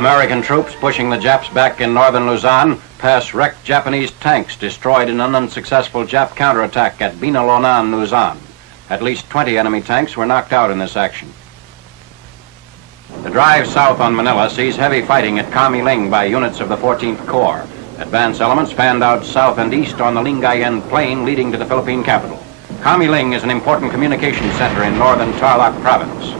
American troops pushing the Japs back in northern Luzon pass wrecked Japanese tanks destroyed in an unsuccessful Jap counterattack at Binalonan, Luzon. At least 20 enemy tanks were knocked out in this action. The drive south on Manila sees heavy fighting at Camiling by units of the 14th Corps. Advance elements fanned out south and east on the Lingayen Plain leading to the Philippine capital. Camiling is an important communication center in northern Tarlac province.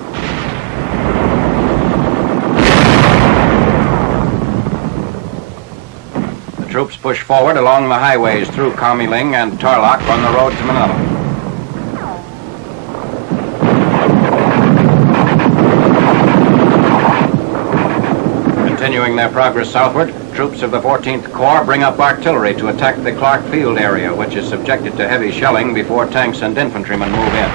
The troops push forward along the highways through Camiling and Tarlac on the road to Manila. Continuing their progress southward, troops of the 14th Corps bring up artillery to attack the Clark Field area, which is subjected to heavy shelling before tanks and infantrymen move in.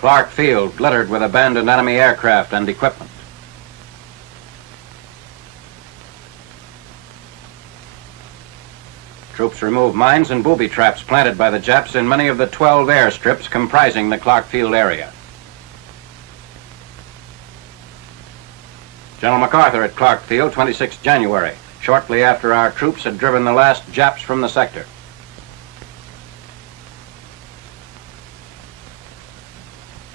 Clark Field littered with abandoned enemy aircraft and equipment. Troops remove mines and booby traps planted by the Japs in many of the 12 airstrips comprising the Clark Field area. General MacArthur at Clark Field, 26 January, shortly after our troops had driven the last Japs from the sector.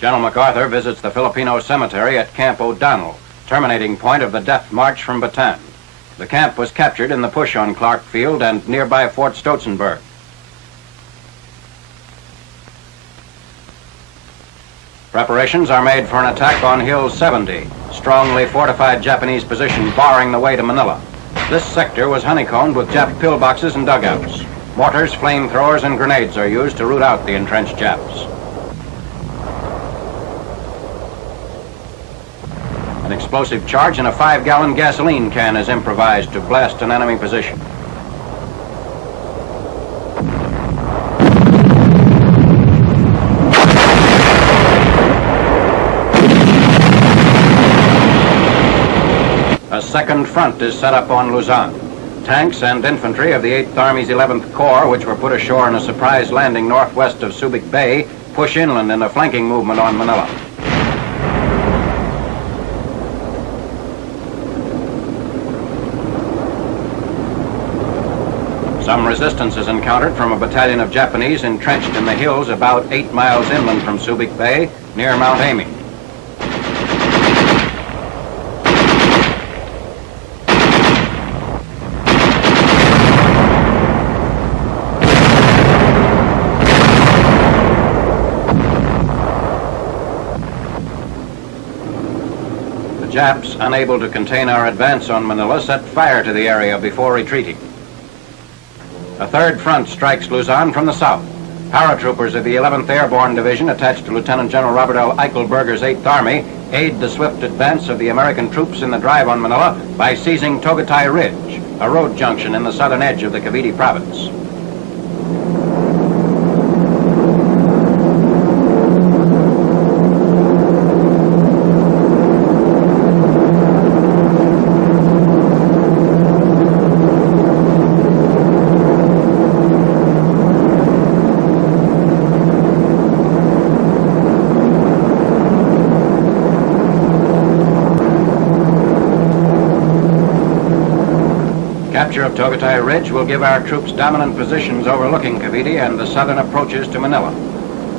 General MacArthur visits the Filipino cemetery at Camp O'Donnell, terminating point of the death march from Bataan. The camp was captured in the push on Clark Field and nearby Fort Stotzenburg. Preparations are made for an attack on Hill 70, strongly fortified Japanese position barring the way to Manila. This sector was honeycombed with Jap pillboxes and dugouts. Mortars, flamethrowers, and grenades are used to root out the entrenched Japs. An explosive charge in a 5-gallon gasoline can is improvised to blast an enemy position. A second front is set up on Luzon. Tanks and infantry of the 8th Army's 11th Corps, which were put ashore in a surprise landing northwest of Subic Bay, push inland in a flanking movement on Manila. Some resistance is encountered from a battalion of Japanese entrenched in the hills about 8 miles inland from Subic Bay, near Mount Amy. The Japs, unable to contain our advance on Manila, set fire to the area before retreating. A third front strikes Luzon from the south. Paratroopers of the 11th Airborne Division, attached to Lieutenant General Robert L. Eichelberger's 8th Army, aid the swift advance of the American troops in the drive on Manila by seizing Togatai Ridge, a road junction in the southern edge of the Cavite province. Capture of Togatai Ridge will give our troops dominant positions overlooking Cavite and the southern approaches to Manila.